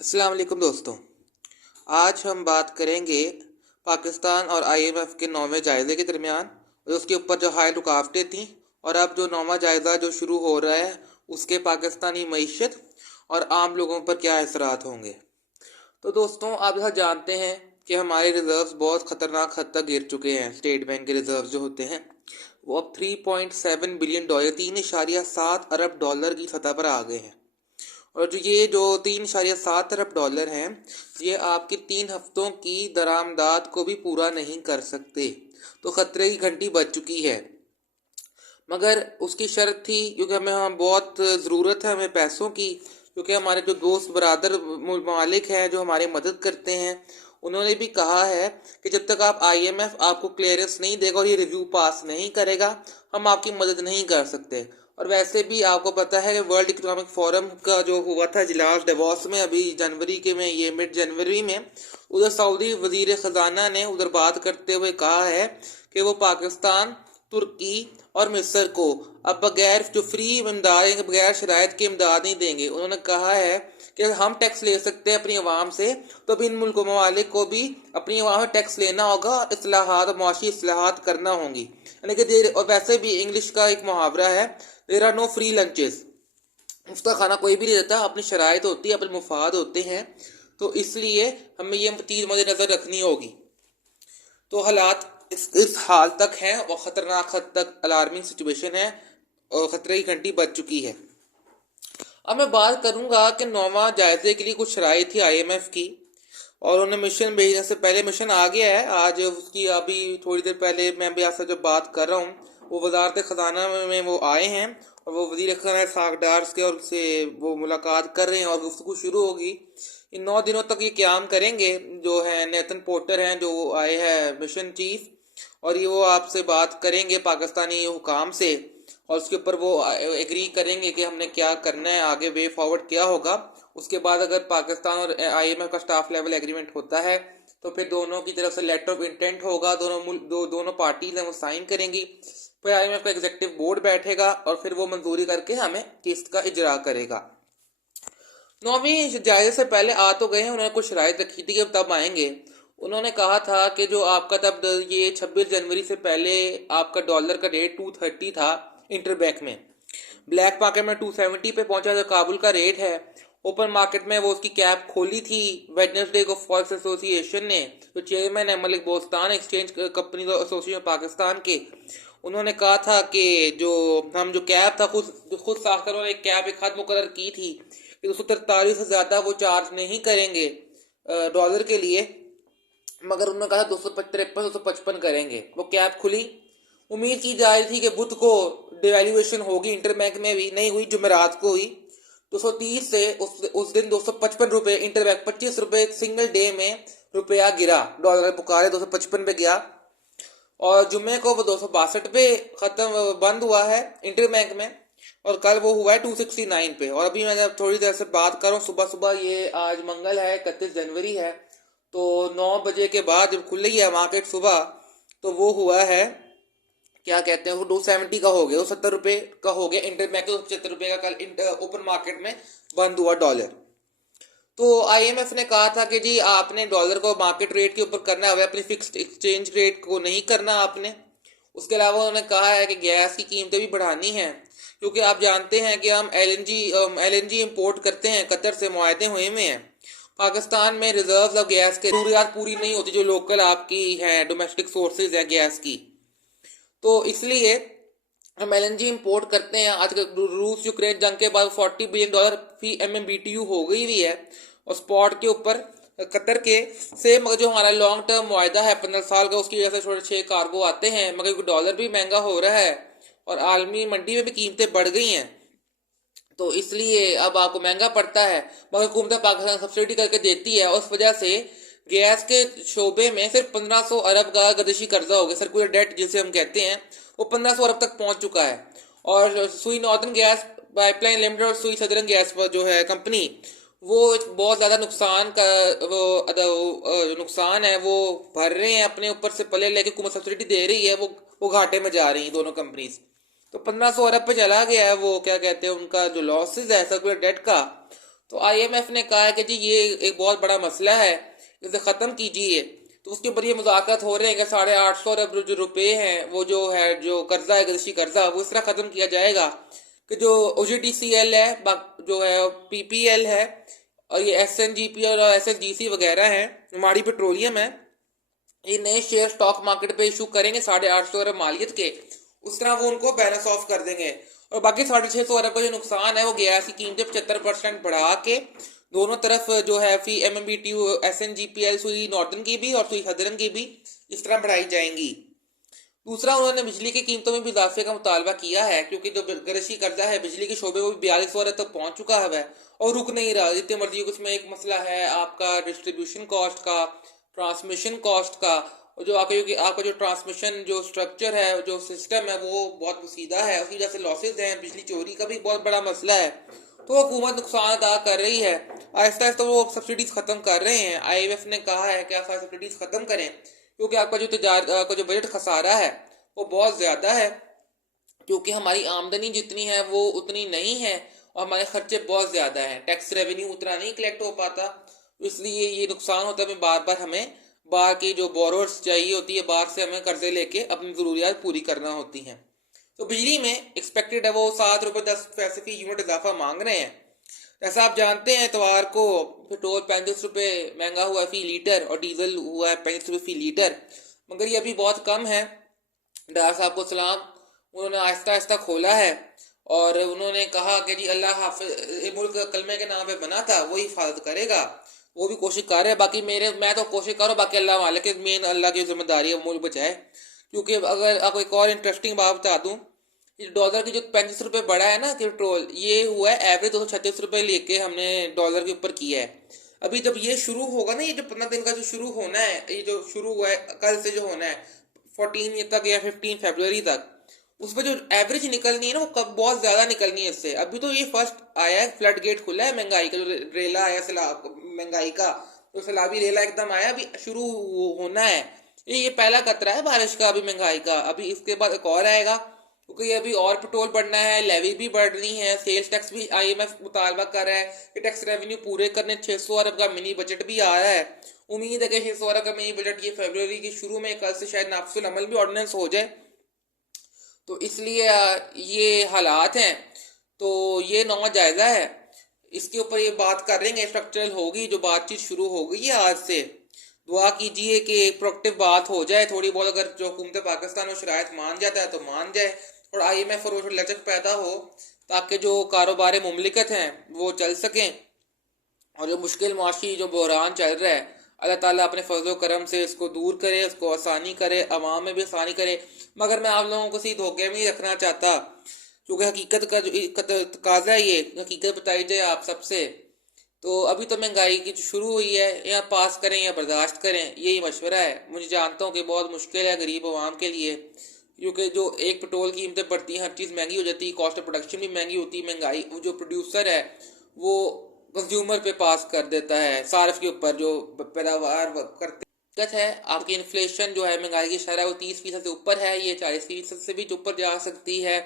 अस्सलाम वालेकुम दोस्तों। आज हम बात करेंगे पाकिस्तान और आईएमएफ के 9वें जायज़े के दरमियान और उसके ऊपर जो हाई रुकावटें थीं और अब जो 9वां जायज़ा जो शुरू हो रहा है उसके पाकिस्तानी मईशत और आम लोगों पर क्या असरात होंगे। तो दोस्तों, आप यह जानते हैं कि हमारे रिजर्व्स बहुत ख़तरनाक हद तक गिर चुके हैं। स्टेट बैंक के रिजर्व्स जो होते हैं वो अब 3.7 बिलियन डॉलर 3.7 अरब डॉलर की सतह पर आ गए हैं। और जो 3.7 अरब डॉलर हैं, ये आपके 3 हफ्तों की दरामदाद को भी पूरा नहीं कर सकते। तो खतरे की घंटी बज चुकी है। मगर उसकी शर्त थी, क्योंकि हमें बहुत ज़रूरत है हमें पैसों की, क्योंकि हमारे जो दोस्त बरादर मालिक हैं जो हमारी मदद करते हैं, उन्होंने भी कहा है कि जब तक आप आईएमएफ आपको क्लियरेंस नहीं देगा और ये रिव्यू पास नहीं करेगा, हम आपकी मदद नहीं कर सकते। और वैसे भी आपको पता है कि वर्ल्ड इकोनॉमिक फोरम का जो हुआ था इजलास डेवोस में अभी जनवरी के में, ये मिड जनवरी में, उधर सऊदी वजीर ख़जाना ने उधर बात करते हुए कहा है कि वो पाकिस्तान, तुर्की और मिस्र को अब बगैर जो फ्री इमदाद, बगैर शराइत के इमदाद नहीं देंगे। उन्होंने कहा है कि हम टैक्स ले सकते हैं अपनी आवाम से, तो भी इन मुल्क ममालिक को भी अपनी आवाम में टैक्स लेना होगा, इस्लाहात, मुआशी इस्लाहात करना होंगी। यानी कि और वैसे भी इंग्लिश का एक मुहावरा है, there are no free lunches. उसका खाना कोई भी नहीं देता, अपनी शराइत होती है, अपने मुफाद होते हैं। तो इसलिए हमें ये चीज़ मद्देनजर रखनी होगी। तो हालात इस हाल तक हैं और ख़तरनाक हद तक अलार्मिंग सिचुएशन है और ख़तरे की घंटी बज चुकी है। अब मैं बात करूंगा कि 9वां जायजे के लिए कुछ शराइत थी आईएमएफ की, और उन्हें मिशन भेजने से पहले मिशन आ गया है आज उसकी। अभी थोड़ी देर पहले मैं भी आपसे जब बात कर रहा हूँ, वो वजारत ख़जाना में वो आए हैं और वो वजीर ख़जाना सागडार्स के और उससे वो मुलाकात कर रहे हैं और गुफ्तगू शुरू होगी। इन 9 दिनों तक ये क़याम करेंगे। जो है नेथन पोर्टर हैं जो आए हैं मिशन चीफ, और ये वो आपसे बात करेंगे पाकिस्तानी हुकाम से, और उसके ऊपर वो एग्री करेंगे कि हमने क्या करना है, आगे वे फॉरवर्ड क्या होगा। उसके बाद अगर पाकिस्तान और आईएमएफ का स्टाफ लेवल एग्रीमेंट होता है तो फिर दोनों की तरफ से लेटर ऑफ इंटेंट होगा, दोनों पार्टीज हैं वो साइन करेंगी। फिर आईएमएफ का एग्जीक्यूटिव बोर्ड बैठेगा और फिर वो मंजूरी करके हमें किस्त का इजरा करेगा। 9वीं जायजे से पहले आ तो गए हैं, उन्होंने कुछ शराइत रखी थी कि तब आएंगे। उन्होंने कहा था कि जो आपका तब ये 26 जनवरी से पहले आपका डॉलर का रेट 230 था इंटरबैंक में, ब्लैक मार्केट में 270 पे पहुंचा जो काबुल का रेट है। ओपन मार्केट में वो उसकी कैप खोली थी वेडनेसडे को फॉरेक्स एसोसिएशन ने, जो चेयरमैन है Malik Bostan exchange company association Pakistan के। उन्होंने कहा था कि जो कैप था खुद साखर और एक कैप एक हद मुकर्रर की थी कि 243 से ज़्यादा वो चार्ज नहीं करेंगे डॉलर के लिए, मगर उन्होंने कहा 253-255 करेंगे। वो कैप खुली। उम्मीद की जा रही थी कि बुध को डिवैल्यूएशन होगी, इंटरबैंक में भी नहीं हुई, जुमेरात को हुई। 230 से उस दिन 255 रुपये इंटरबैंक, 25 रुपये सिंगल डे में रुपया गिरा, डॉलर पुकारे 255 पे गया। और जुम्मे को वो 262 पे खत्म बंद हुआ है इंटरबैंक में, और कल वो हुआ है 269 पे। और अभी मैं जब थोड़ी देर से बात कर रहा हूँ, सुबह सुबह, ये आज मंगल है, 31 जनवरी है, तो 9 बजे के बाद जब खुल रही है मार्केट सुबह, तो वो हुआ है क्या कहते हैं, वो 270 का हो गया, वो 70 रुपये का हो गया इंटरबैंक, 75 रुपये का कल ओपन मार्केट में बंद हुआ डॉलर। तो आईएमएफ ने कहा था कि जी आपने डॉलर को मार्केट रेट के ऊपर करना है, अपनी फिक्स्ड एक्सचेंज रेट को नहीं करना आपने। उसके अलावा उन्होंने कहा है कि गैस की कीमतें भी बढ़ानी हैं, क्योंकि आप जानते हैं कि हम एलएनजी इंपोर्ट करते हैं, कतर से मुआहदे हुए हैं। पाकिस्तान में रिजर्व्स ऑफ गैस के जरूरियात पूरी नहीं होती जो लोकल आपकी है डोमेस्टिक सोर्सेज है गैस की, तो इसलिए हम एलएनजी इंपोर्ट करते हैं। आज रूस यूक्रेन जंग के बाद $40 बिलियन फी MMBTU हो गई हुई है, और स्पॉट के ऊपर कतर के से, मगर जो हमारा लॉन्ग टर्म मुआहदा है 15 साल का, उसकी वजह से छोटे 6 कार्गो आते हैं, मगर डॉलर भी महंगा हो रहा है और आलमी मंडी में भी कीमतें बढ़ गई हैं, तो इसलिए अब आपको महंगा पड़ता है। मगर हुकूमत पाकिस्तान सब्सिडी करके देती है, और उस वजह से गैस के शोबे में सिर्फ 1500 अरब का गर्दिशी कर्जा हो गया, सर्कुलर डेट जिसे हम कहते हैं, वो 1500 अरब तक पहुंच चुका है। और सुई नॉर्दर्न गैस पाइपलाइन लिमिटेड और सुई सदर्न गैस पर जो है कंपनी, वो बहुत ज़्यादा नुकसान का नुकसान है वो भर रहे हैं, अपने ऊपर से पले लेके हुकूमत सब्सिडी दे रही है, वो घाटे में जा रही हैं दोनों कंपनीज। तो 1500 अरब पे चला गया है वो क्या कहते हैं उनका जो लॉसेज है सर्कुलर डेट का। तो आईएमएफ ने कहा है कि जी ये एक बहुत बड़ा मसला है, इसे ख़त्म कीजिए। तो उसके ऊपर ये मुज़ाकरात हो रहे हैं कि 850 अरब जो रुपए हैं वो जो है जो कर्जा है कृषि कर्जा वो इस तरह ख़त्म किया जाएगा कि जो OGTCL है, जो है PPL है, और ये SNGPL और SSGC वगैरह है, हमारी पेट्रोलियम है, ये नए शेयर स्टॉक मार्केट पे इशू करेंगे 850 अरब मालियत के, उस तरह वो उनको बैलेंस ऑफ कर देंगे। और बाकी 650 अरब का जो नुकसान है वो गैस की कीमतें 75% बढ़ा के दोनों तरफ जो है फी MMBTU SNGPL सुई नॉर्दर्न की भी और सुई सदर्न की भी इस तरह बढ़ाई जाएंगी। दूसरा, उन्होंने बिजली की कीमतों में भी इजाफे का मुतालबा किया है, क्योंकि जो कृषि कर्जा है बिजली के शोबे वो भी 42 अरब तक पहुंच चुका है और रुक नहीं रहा। जितने मर्जी उसमें एक मसला है आपका डिस्ट्रीब्यूशन कॉस्ट का, ट्रांसमिशन कॉस्ट का, और जो आपका जो ट्रांसमिशन जो स्ट्रक्चर है, जो सिस्टम है वो बहुत सीधा है, उसी वजह से लॉसेज हैं। बिजली चोरी का भी बहुत बड़ा मसला है। तो हुकूमत नुकसान अदा कर रही है। आहिस्ता आहिस्ता वो सब्सिडीज खत्म कर रहे हैं। IMF ने कहा है कि आप सब्सिडीज खत्म करें, क्योंकि आपका जो बजट खसारा है वो बहुत ज़्यादा है, क्योंकि हमारी आमदनी जितनी है वो उतनी नहीं है और हमारे खर्चे बहुत ज़्यादा हैं। टैक्स रेवेन्यू उतना नहीं कलेक्ट हो पाता, इसलिए ये नुकसान होता है। बार बार हमें बाहर की जो बोरोर्स चाहिए होती है, बाहर से हमें कर्जे लेके अपनी ज़रूरियात पूरी करना होती हैं। तो बिजली में एक्सपेक्टेड है वो 7 रुपये 10 पैसे फी यूनिट इजाफा मांग रहे हैं। जैसा आप जानते हैं, इतवार को पेट्रोल 35 रुपये महंगा हुआ फी लीटर और डीजल हुआ है 35 रुपये फी लीटर, मगर ये अभी बहुत कम है। डार साहब को सलाम, उन्होंने आहिस्ता आहिस्ता खोला है और उन्होंने कहा कि जी अल्लाह हाफिज, ये मुल्क कलमे के नाम पे बना था, वही हिफाजत करेगा, वो भी कोशिश कर रहे हैं। बाकी मैं तो कोशिश करूँ, बाकी अल्लाह मालिक है, मेन अल्लाह की जिम्मेदारी है मुल्क बचाए। क्योंकि अगर आपको एक और इंटरेस्टिंग बात बता दूँ, डॉलर की जो 35 रुपये बढ़ा है ना पेट्रोल, ये हुआ है एवरेज 236 रुपये लेके हमने डॉलर के ऊपर किया है। अभी जब ये शुरू होगा ना, ये जो 15 दिन का जो शुरू होना है, ये जो शुरू हुआ है कल से जो होना है 14 तक या 15 फरवरी तक, उस पर जो एवरेज निकलनी है ना वो कब बहुत ज़्यादा निकलनी है इससे। अभी तो ये फर्स्ट आया है, फ्लड गेट खुला है महंगाई का, जो रेला आया महंगाई का, जो सैलाबी रेला एकदम आया, अभी शुरू होना है। ये पहला खतरा है बारिश का, अभी महंगाई का। अभी इसके बाद एक और आएगा, क्योंकि अभी और पेट्रोल बढ़ना है, लेवी भी बढ़ रही है, सेल्स टैक्स भी IMF मुतालबा कर रहा है कि टैक्स रेवेन्यू पूरे करने 600 अरब का मिनी बजट भी आ रहा है। उम्मीद है कि 600 अरब का मिनी बजट ये फरवरी के शुरू में, कल से शायद नाफिजुल अमल भी ऑर्डिनेंस हो जाए। तो इसलिए ये हालात हैं। तो ये नौवा जायज़ा है, इसके ऊपर ये बात कर रहे हैं, स्ट्रक्चरल होगी जो बातचीत शुरू हो गई है आज से। दुआ कीजिए कि प्रोडक्टिव बात हो जाए थोड़ी बहुत, अगर जो हुकूमत पाकिस्तान और शरायत मान जाता है तो मान जाए और IMF और लचक पैदा हो, ताकि जो कारोबार मुमलिकत हैं वो चल सकें और जो मुश्किल मुआशी जो बहरान चल रहा है, अल्लाह ताला अपने फजल करम से इसको दूर करे, इसको आसानी करे, अवाम में भी आसानी करे। मगर मैं आप लोगों को सी धोखे में नहीं रखना चाहता, क्योंकि हकीकत का जो तकाजा है, ये हकीकत बताई जाए आप सबसे। तो अभी तो महंगाई की शुरू हुई है, या पास करें या बर्दाश्त करें, यही मशवरा है। मुझे जानता हूँ कि बहुत मुश्किल है गरीब आवाम के लिए, क्योंकि जो एक पेट्रोल की कीमतें बढ़ती हैं, हर चीज़ महंगी हो जाती है, कॉस्ट ऑफ प्रोडक्शन भी महंगी होती है। महंगाई वो जो प्रोड्यूसर है वो कंज्यूमर पे पास कर देता है, सार्फ के ऊपर जो पैदावार करते है। आपकी इन्फ्लेशन जो है, महंगाई की शरह वो 30% से ऊपर है, ये 40% से भी ऊपर जा सकती है।